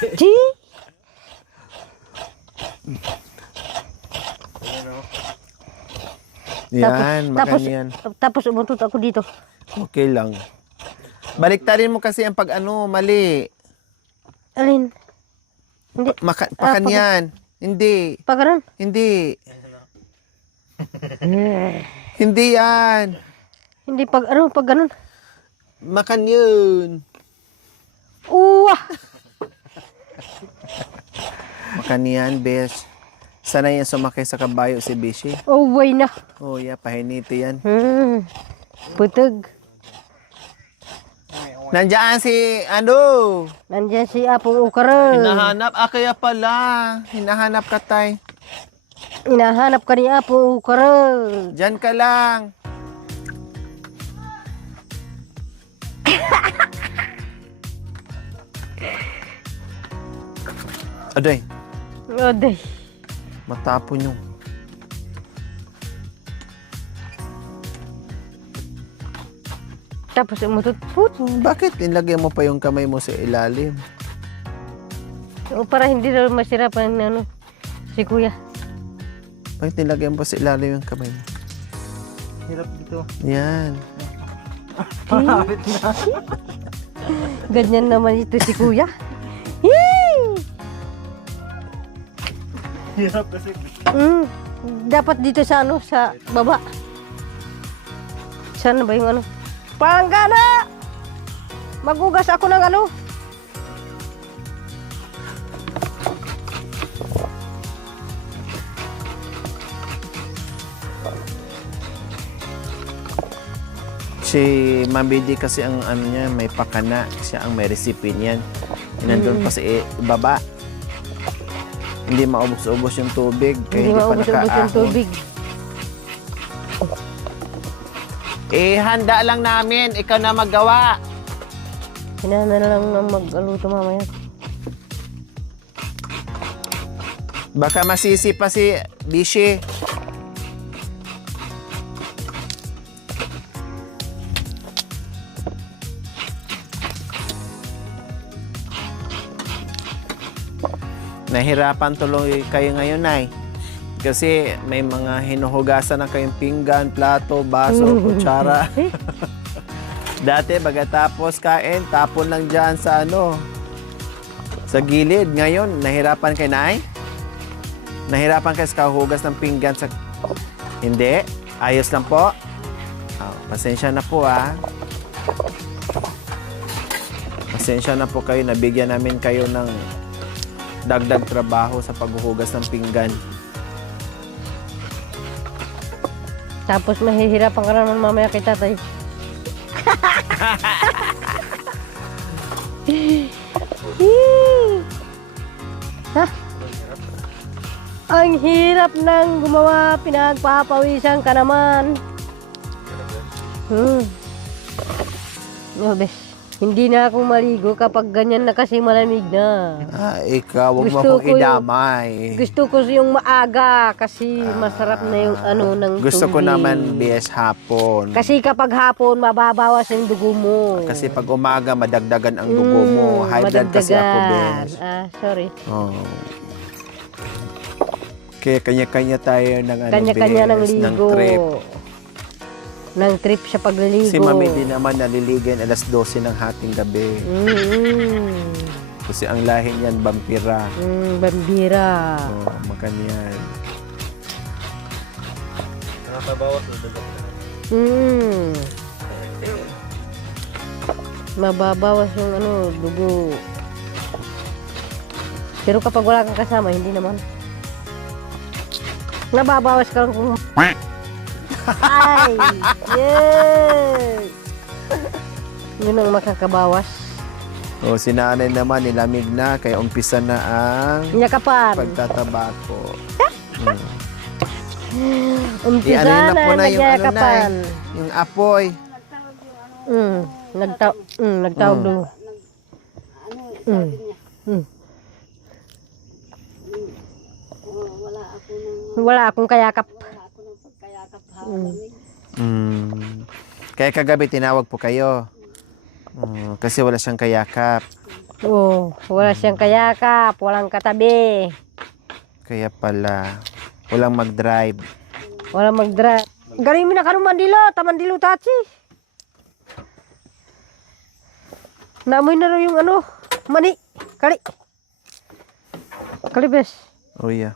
Chi? Yan, Tapos, makan yan. tapos umuntot ako dito. Okay lang. Baliktarin mo kasi ang pag ano, mali. Alin? Hindi. Pakan yan. Hindi. Pag ganun? Hindi. Hindi yan. Hindi pag ano, pag ganun. Makan yun. Uwah! Makan yan, bes. Sana yan sumakay sa kabayo si Bishi. Oh, way na. Oh, yeah, pahiniti yan. Putog. Nandiyan si, ano? Nandiyan si Apong Ukara. Hinahanap. Kaya pala. Hinahanap ka, tay. Hinahanap ka ni Apong Ukara. Diyan ka lang. Aday, Oday. matapon yung. Tapos umutot. Put. Bakit nilagay mo pa yung kamay mo sa ilalim? O, para hindi na masirapan ano, si Kuya. Bakit nilagay mo pa sa ilalim yung kamay mo? Hirap dito. Yan. Malapit na. Ganyan naman ito si Kuya. Yee! Hirap kasi. Dapat dito sa ano, sa baba. Saan ba yung ano? Panggana! Magugas ako ng ano. Si Mambidi kasi ang ano niya, may pakana. Siya ang may recipe niyan. Nandun pa sa baba. Hindi maubos-ubos yung tubig. Hindi Kaya maubos-ubos yung nakaahon. tubig. Handa lang namin. Ikaw na maggawa. Hinahanda na lang na mag-aluto mamaya. Baka masisi pa si Bishi. Nahirapan tuloy kayo ngayon, Nay. Kasi may mga hinuhugasan na kayong pinggan, plato, baso, kutsara. Dati, pagkatapos kain, tapon lang dyan sa ano, sa gilid. Ngayon, nahirapan kayo, Nay? Nahirapan kayo sa kahugas ng pinggan sa... Hindi? Ayos lang po? Oh, pasensya na po, ah. Pasensya na po kayo. Nabigyan namin kayo ng dagdag trabaho sa paghuhugas ng pinggan. Tapos mahihirapan ka naman mamaya kay tatay. Ha? Ang hirap nang gumawa, pinagpapawisan ka naman. No, bes. Hindi na ako maligo kapag ganyan na kasi malamig na. Ikaw, huwag mo Gusto akong ko yung- idamay. Gusto ko yung maaga kasi masarap na yung ano ng Gusto ko tubig. naman, BS, hapon. Kasi kapag hapon, mababawas yung dugo mo. Kasi pag umaga, madagdagan ang dugo mo. High blood kasi ako, madagdagan. BS. Sorry. Oh. Kaya kanya-kanya tayo ng ano, Kanya-kanya ng BS, ng ligo. trip. Ng trip sa pagliligo. Si Mami din naman naliligan alas 12 ng hating gabi. Kasi ang lahi niyan, vampira. Bambira. Oh, makan yan. Nakakabawas o dugo. Mababawas yung ano, dugo. Pero kapag wala kang kasama, hindi naman. Nababawas ka lang kung... Ay! Yay! Yun ang makakabawas. Oh, si nanay naman nilamig na, kaya umpisa na ang Nyakapan. pagtatabako. Umpisa Ano na po na yung ano na, nagyakapan. yung apoy. Nagtawag doon. Wala akong kayakap. Kaya kagabi tinawag po kayo. Kasi wala siyang kayakap. Oh, wala siyang kayakap, walang katabi. Kaya pala, walang mag-drive. Walang mag-drive. Galing mo na ka mandilo, tamandilo tachi. Naamoy na rin yung ano, mani, kali. Kali bes. Oh yeah.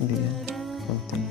Hindi yan. Konting.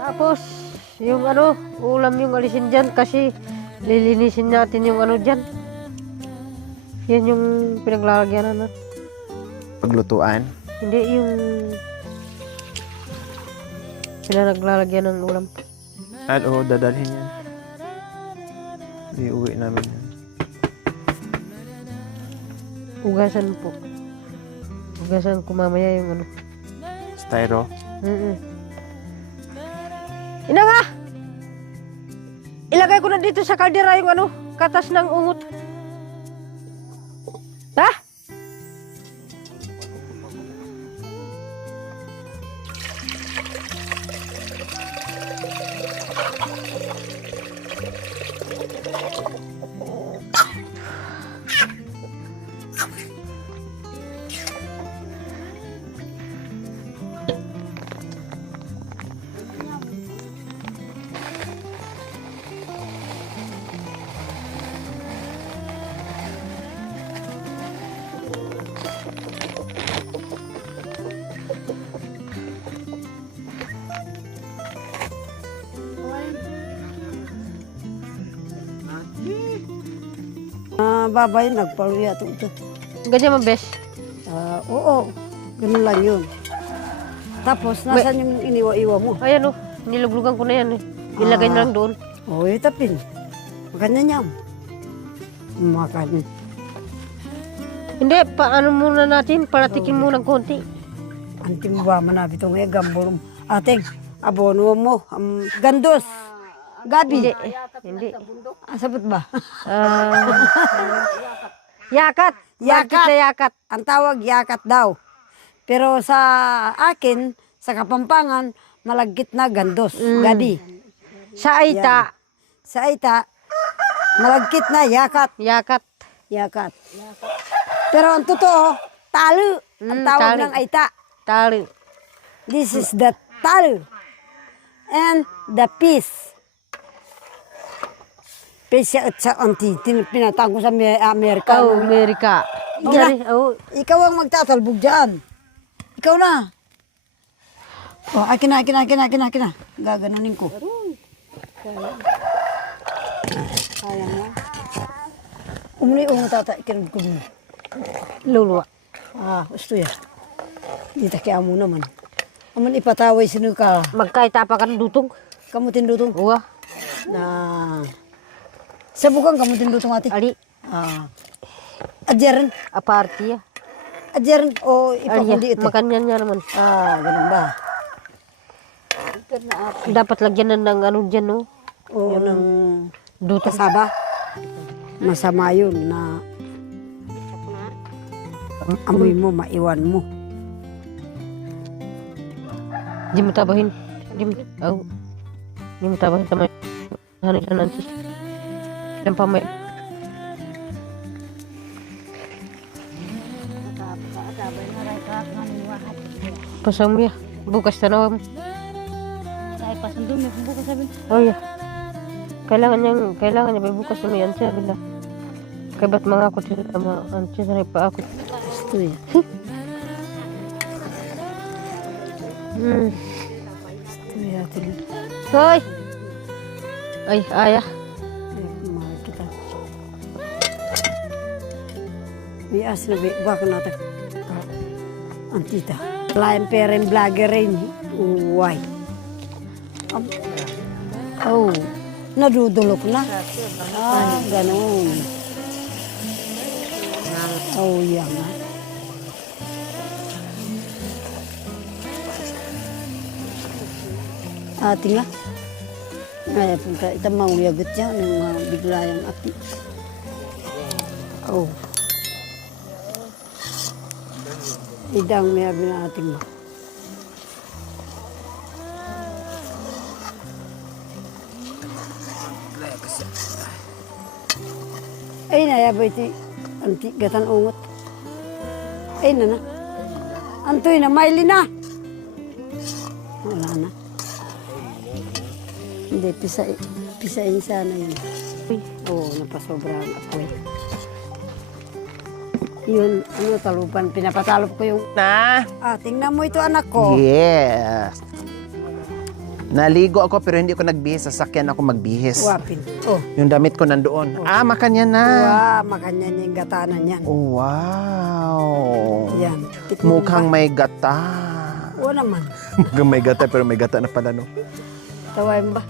Tapos, yung ano, ulam yung alisin dyan kasi lilinisin natin yung ano dyan. Yan yung pinaglalagyan na. Paglutuan. Hindi yung pinaglalagyan ng ulam. At oo, dadalhin yan. Iuwi namin yan. Ugasan po. Ugasan ko mamaya yung ano. Styro. Ina nga! Ilagay ko na dito sa kaldera yung ano, katas ng ungot. Ha? Babay, nagpaluya ito. Ganyan mo, bes. Oo, ganun lang yun. Tapos, nasan yung iniwa-iwa mo? Ayan oh, niluglugan ko na yan eh. Ilagay na lang doon. Oo, itapin. Maganda niya. Makanin. Hindi, paano muna natin? Paratikin mo ng konti. Anting ba manabit itong gambol. Ating, abono mo. Gandos. Gabi. Hindi. Sabot ba? Yakat. Yakat. Sa yakat. Ang tawag yakat daw. Pero sa akin, sa Kapampangan, malagkit na gandos. Gabi. Sa Aita. Sa Aita, malagkit na yakat. Yakat. Yakat. Pero ang totoo, talo. Ang tawag talo. ng aita. Tali. This is the talo. And the peace. Peace at sa anti. Pinatago sa Amerika. Oh, Amerika. Ikaw Dari, na. oh. Ikaw ang magtatalbog dyan. Ikaw na. Oh, akin na. Gaganunin ko. Kaya mo. Tata, ikinod ko mo. Luluwa. Gusto ya. Dita kaya mo naman. Aman ipataway sino ka. Magkaita pa ka ng dutong. Kamu tindutong. Uwa. Na. Sa bukang kamu tindutong ate. Ali. Adyaran. Aparti ya. Adyaran o Ali ipakundi ya. ito. Makanyan niya naman. Ganun ba? Dapat lagyan na ng ano dyan, no? O ng Dutong. kasaba. Masama yun na amoy mo, maiwan mo. Di mo tabahin. Di mo tabahin sa may hanay na nanti. Yan pa may. Pasang mo ya. Bukas tanawa mo. Ay, pasando mo kung bukas sabi. Oh ya. Kailangan niya may bukas na may ansya bila. Kaya ba't mga ako sila mga ansya sa pa ako. Gusto ya. Gusto ya. Hoy! Ay, aya. Mahal kita. Bias na baka natin. Antita. Lain peren vlogger rin. Uway. Oh. Nadudulok na. Ganun. Oh, yan nga. Ati nga. Ay, punta. Ito mauyagot yan. Yung bigla yung api. Oh. Idang may abi na ating mo. Ay, nayaba iti. Anti, gatan ungot. Ay, na. Antoy na, maili na. Wala na. Hindi, pisain sana yun. Oo, napasobrang apoy. Yun, talupan, pinapatalop ko yung... Na? Tingnan mo ito anak ko. Yes. Naligo ako pero hindi ko nagbihis. Sa sakyan ako magbihis. Wapin. Oh. Yung damit ko nandoon. Makanya na. Makanya niya yung gatanan yan. Oh, wow. Yan. Tikman mo Mukhang ba? may gata. Oo naman. Mukhang may gata pero may gata na pala, no? Tawain ba?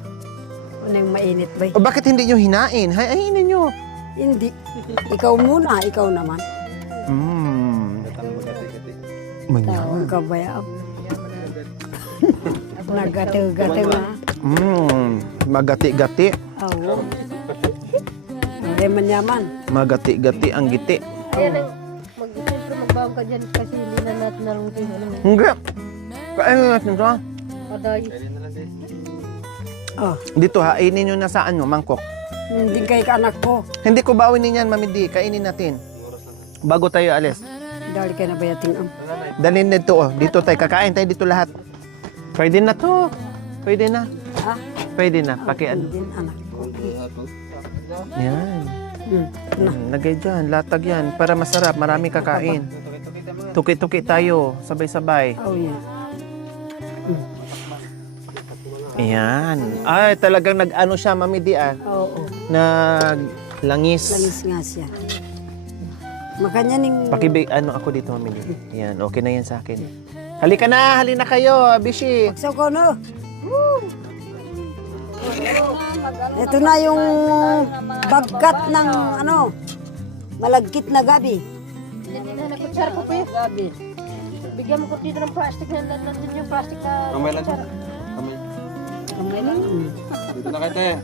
Ano yung mainit ba? O bakit hindi nyo hinain? Hainin nyo. Hindi. Ikaw muna, ikaw naman. Manyaman. Tawag ka ba yan? Nagate-gate na. Magati-gati. Oo. Ay, manyaman. Magati-gati ang giti. Ayan ang siyempre magbaon ka dyan kasi hindi na natin nalutin. Hindi. Kain na natin ito. Aday. Oh, Dito, hainin nyo na sa ano, mangkok. hindi kay anak ko. Hindi ko bawin yan, Mami Di. Kainin natin. Bago tayo alis. Dahil ka na ba yating am? Dalhin dito, oh. Dito tayo. Kakain tayo dito lahat. Pwede na to. Pwede na. Ha? Pwede na. Pakian. Hindi, anak ko. Yan. Na. Lagay dyan. Latag yan. Para masarap. Marami kakain. Tuki-tuki tayo. Sabay-sabay. Oh, yan. Ayan. Ay, talagang nag-ano siya, Mami Di, ah. Oo. Naglangis. Lalis nga siya. Makanya ning... Ano ako dito, Mami Di. Yan. Okay na yan sa akin. Halika na. Halina kayo, Bishi. Pagsaw ko, no? Ito na yung bagkat ng ano, malagkit na gabi. Hindi na nagkutsara ko pa yun. Gabi. Bigyan mo ko dito ng plastic na nandun yung plastic na Kamay lang. kutsara. Kamay. Kamay lang. Dito na kayo tayo.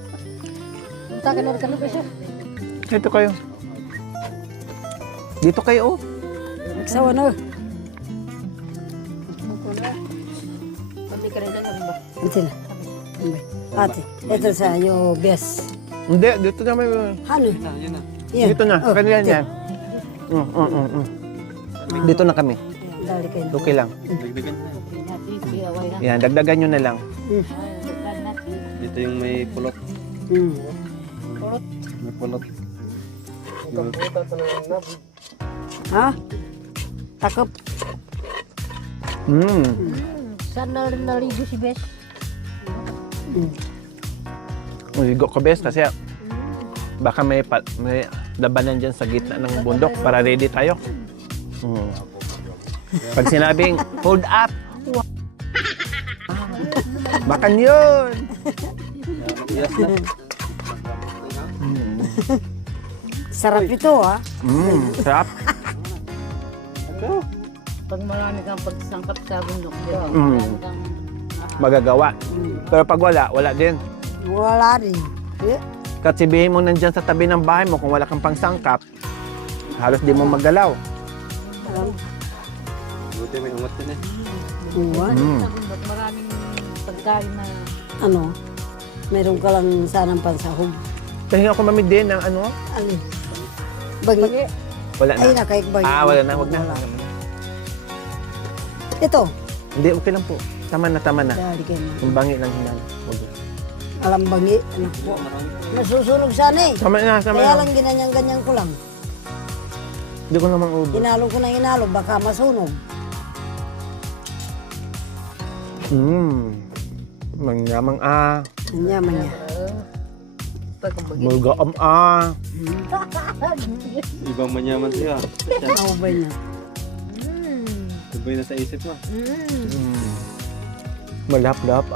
Punta ka na rin ka siya. Dito kayo. Dito kayo, oh. Pagsaw, ano? Kami ka rin na ba? Ante na. Ate, ito sa iyo, best. Hindi, dito na may... Ano? Yan na. Yan. Dito na. Oh, Kanila ito. yan. Dito na kami. Dali kayo. Okay lang. Dagdagan na. Yan, dagdagan nyo na lang. Dito yung may pulot. May pulot. Ha? Takop. Saan na rin naligo si Bes? Uligo ko best kasi baka may labanan dyan sa gitna ng bundok para ready tayo. Pag sinabing, hold up! Makan yun! Yes na. Sarap ito, ha? Sarap. Pag marami kang pagsangkap sa bundok, di ba? Mm. Marami kang Magagawa. Pero pag wala din. Wala rin. Eh, Kahit sabihin mo nandyan sa tabi ng bahay mo, kung wala kang pangsangkap, halos di mo magalaw. Buti may ungot din eh. Uwan. sa bundok, maraming pagkain na Ano? Meron ka lang sanang pansahog. Tahinga ko mami din ng ano? Ano? Bagi. Wala Ay, na. nakaik bagi. Wala na. Huwag na. Ito. Hindi, okay lang po. Tama na. Dali kayo. Yung bangi lang hinala. Huwag na. Alam bangi. Anak ko. Nasusunog sana eh. Tama na. Kaya lang ginanyang-ganyan ko lang. Hindi ko naman ubos. Hinalo ko ng hinalo. Baka masunog. Mangyamang Yaman niya. Mulga Ibang manyaman siya. Maubay niya. Sabay na sa isip mo. Malap-lap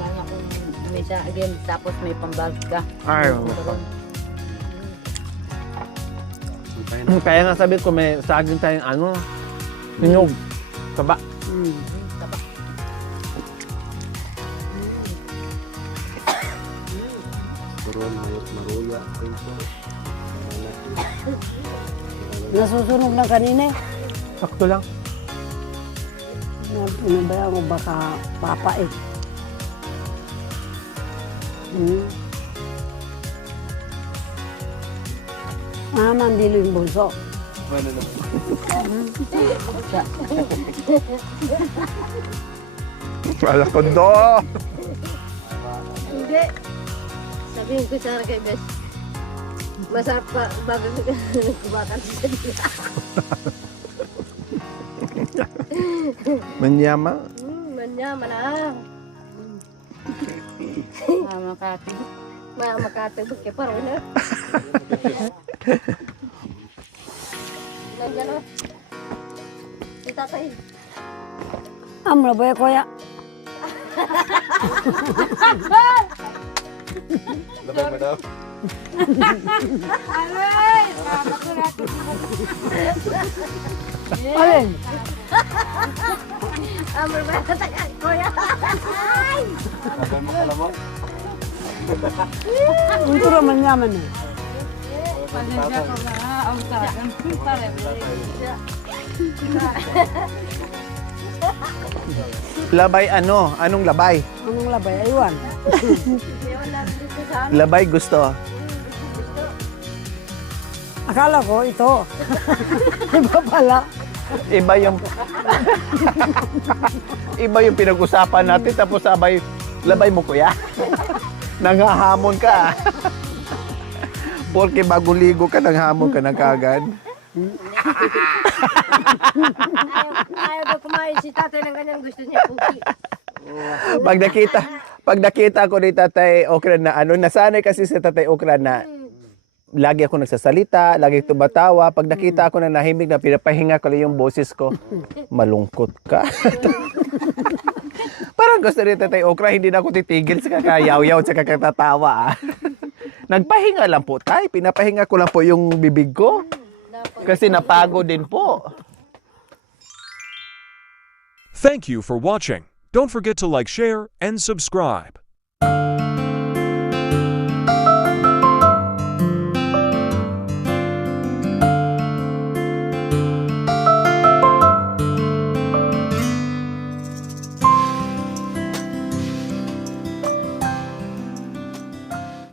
lalo kung may sa again, tapos may pambag ka. Ay, kaya nga sabi ko may saging tayong ano, ninyog, taba. Turon, maruya. Nasusunog na kanina eh. Sakto lang. Pinabayaan ko baka papait. Mandilo yung bunso. Ano na? Wala ko do. Hindi. Sabihin ko sana kay Bes. Masarap pa bago nagkubakan sa dila. Manyama. Manyaman na. Makati. Makatagod ka pa rin. Nandiyan o. Si tatay. Amla ba kuya? Labay mo daw. Alin? Amor ba tatay? Kuya. Labay mo kalamang. Ito naman yaman eh. Pasensya ko na ang tagan. Labay ano? Anong labay? Anong labay? Aywan. Labay gusto. Akala ko ito. Iba pala. Iba yung Iba yung pinag-usapan natin tapos sabay labay mo kuya. Nanghahamon ka. Porque bago ligo ka nanghamon ka na kagad. Ayaw ba kumain si tatay ng kanyang gusto niya, puki. Pag nakita ko ni Tatay Okra na ano, nasanay kasi si Tatay Okra na lagi ako nagsasalita, lagi tumatawa. Pag nakita ko na nahimik na pinapahinga ko lang yung boses ko, malungkot ka. Parang gusto ni Tatay Okra, hindi na ako titigil sa kakayaw-yaw sa kakatatawa. Nagpahinga lang po tayo, pinapahinga ko lang po yung bibig ko. Kasi napagod din po. Thank you for watching. Don't forget to like, share, and subscribe.